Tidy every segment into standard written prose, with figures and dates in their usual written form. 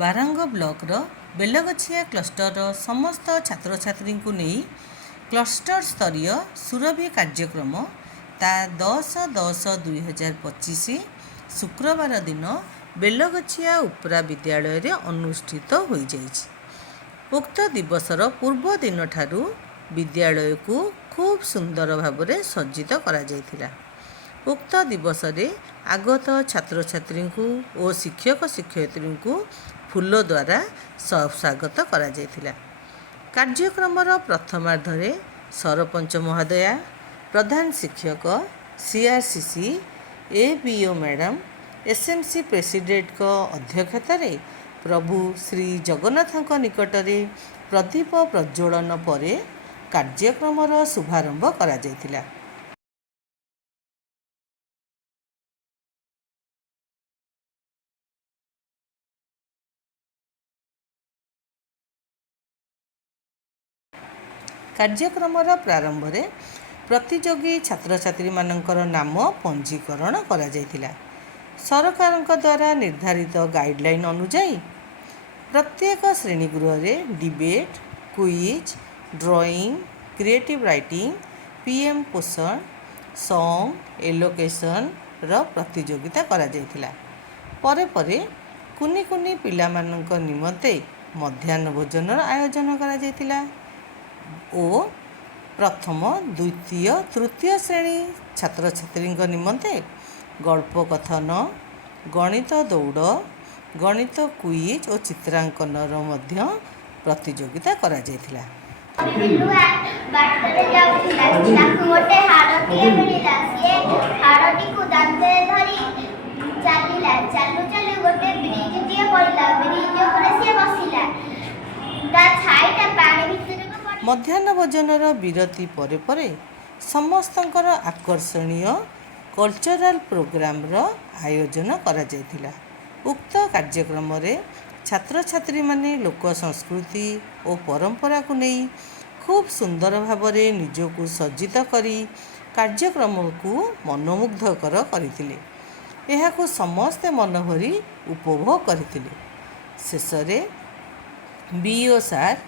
ବାରଙ୍ଗ ବ୍ଲକର ବେଲଗଛିଆ କ୍ଲଷ୍ଟରର ସମସ୍ତ ଛାତ୍ରଛାତ୍ରୀଙ୍କୁ ନେଇ କ୍ଲଷ୍ଟର ସ୍ତରୀୟ ସୁରଭି କାର୍ଯ୍ୟକ୍ରମ ତା 10/10/2025 ଶୁକ୍ରବାର ଦିନ ବେଲଗଛିଆ ଉପରା ବିଦ୍ୟାଳୟରେ ଅନୁଷ୍ଠିତ ହୋଇଯାଇଛି। ଉକ୍ତ ଦିବସର ପୂର୍ବ ଦିନଠାରୁ ବିଦ୍ୟାଳୟକୁ ଖୁବ୍ ସୁନ୍ଦର ଭାବରେ ସଜ୍ଜିତ କରାଯାଇଥିଲା। ଉକ୍ତ ଦିବସରେ ଆଗତ ଛାତ୍ରଛାତ୍ରୀଙ୍କୁ ଓ ଶିକ୍ଷକ ଶିକ୍ଷୟିତ୍ରୀଙ୍କୁ ଫୁଲ ଦ୍ୱାରା ସ୍ୱାଗତ କରାଯାଇଥିଲା। କାର୍ଯ୍ୟକ୍ରମର ପ୍ରଥମାର୍ଦ୍ଧରେ ସରପଞ୍ଚ ମହୋଦୟା, ପ୍ରଧାନ ଶିକ୍ଷକ, ସିଆର୍ସିସି, ଏବିଓ ମ୍ୟାଡ଼ାମ, ଏସ୍ଏମ୍ସି ପ୍ରେସିଡେଣ୍ଟଙ୍କ ଅଧ୍ୟକ୍ଷତାରେ ପ୍ରଭୁ ଶ୍ରୀ ଜଗନ୍ନାଥଙ୍କ ନିକଟରେ ପ୍ରଦୀପ ପ୍ରଜ୍ୱଳନ ପରେ କାର୍ଯ୍ୟକ୍ରମର ଶୁଭାରମ୍ଭ କରାଯାଇଥିଲା। କାର୍ଯ୍ୟକ୍ରମର ପ୍ରାରମ୍ଭରେ ପ୍ରତିଯୋଗୀ ଛାତ୍ରଛାତ୍ରୀମାନଙ୍କର ନାମ ପଞ୍ଜୀକରଣ କରାଯାଇଥିଲା। ସରକାରଙ୍କ ଦ୍ୱାରା ନିର୍ଦ୍ଧାରିତ ଗାଇଡ଼ଲାଇନ୍ ଅନୁଯାୟୀ ପ୍ରତ୍ୟେକ ଶ୍ରେଣୀଗୃହରେ debate, quiz, drawing, creative writing, PM Poshan, song, ଏଲୋକେସନ୍ର ପ୍ରତିଯୋଗିତା କରାଯାଇଥିଲା। ପରେ ପରେ କୁନି କୁନି ପିଲାମାନଙ୍କ ନିମନ୍ତେ ମଧ୍ୟାହ୍ନ ଭୋଜନର ଆୟୋଜନ କରାଯାଇଥିଲା ଓ ପ୍ରଥମ, ଦ୍ୱିତୀୟ, ତୃତୀୟ ଶ୍ରେଣୀ ଛାତ୍ରଛାତ୍ରୀଙ୍କ ନିମନ୍ତେ ଗଳ୍ପ କଥନ, ଗଣିତ ଦୌଡ଼, ଗଣିତ କୁଇଜ୍ ଓ ଚିତ୍ରାଙ୍କନର ମଧ୍ୟ ପ୍ରତିଯୋଗିତା କରାଯାଇଥିଲା। ବାଟରେ ଯାଉଥିଲା, ତାକୁ ଗୋଟେ ହାଡ଼ଟିଏ ମିଳିଲା। ସିଏ ହାଡ଼ଟିକୁ ଦାନ୍ତରେ ଧରି ଚାଲିଲା। ଚାଲୁ ଚାଲୁ ଗୋଟେ ବ୍ରିଜଟିଏ ପଡ଼ିଲା। ବ୍ରିଜ ଉପରେ ସିଏ ବସିଲା। ତା ଛାଇଟା ପାଣି ଭିତରକୁ ପଡ଼ିଲା। ମଧ୍ୟାହ୍ନ ଭୋଜନର ବିରତି ପରେ ପରେ ସମସ୍ତଙ୍କର ଆକର୍ଷଣୀୟ କଲଚରାଲ ପ୍ରୋଗ୍ରାମର ଆୟୋଜନ କରାଯାଇଥିଲା। ଉକ୍ତ କାର୍ଯ୍ୟକ୍ରମରେ ଛାତ୍ରଛାତ୍ରୀମାନେ ଲୋକ ସଂସ୍କୃତି ଓ ପରମ୍ପରାକୁ ନେଇ ଖୁବ୍ ସୁନ୍ଦର ଭାବରେ ନିଜକୁ ସଜ୍ଜିତ କରି କାର୍ଯ୍ୟକ୍ରମକୁ ମନୋମୁଗ୍ଧକର କରିଥିଲେ। ଏହାକୁ ସମସ୍ତେ ମନଭରି ଉପଭୋଗ କରିଥିଲେ। ଶେଷରେ ବିଇଓ ସାର୍,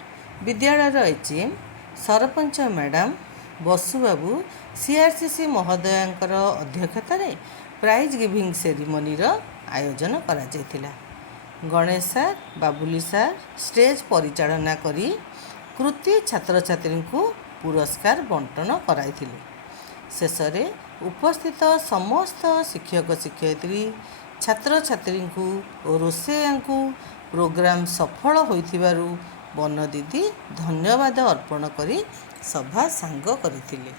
ବିଦ୍ୟାଳୟର ଏଚ୍ଏମ୍, ସରପଞ୍ଚ ମ୍ୟାଡ଼ାମ, ବସୁବାବୁ, ସିଆର୍ସିସି ମହୋଦୟାଙ୍କର ଅଧ୍ୟକ୍ଷତାରେ ପ୍ରାଇଜ୍ ଗିଭିଂ ସେରିମନିର ଆୟୋଜନ କରାଯାଇଥିଲା। Ganesh sir, Babuli sir stage ପରିଚାଳନା କରି କୃତି ଛାତ୍ରଛାତ୍ରୀଙ୍କୁ ପୁରସ୍କାର ବଣ୍ଟନ କରାଇଥିଲେ। ଶେଷରେ ଉପସ୍ଥିତ ସମସ୍ତ ଶିକ୍ଷକ ଶିକ୍ଷୟିତ୍ରୀ, ଛାତ୍ରଛାତ୍ରୀଙ୍କୁ ଓ ରୋଷେଇୟାଙ୍କୁ ପ୍ରୋଗ୍ରାମ ସଫଳ ହୋଇଥିବାରୁ ବନଦିଦି ଧନ୍ୟବାଦ ଅର୍ପଣ କରି ସଭା ସାଙ୍ଗ କରିଥିଲେ।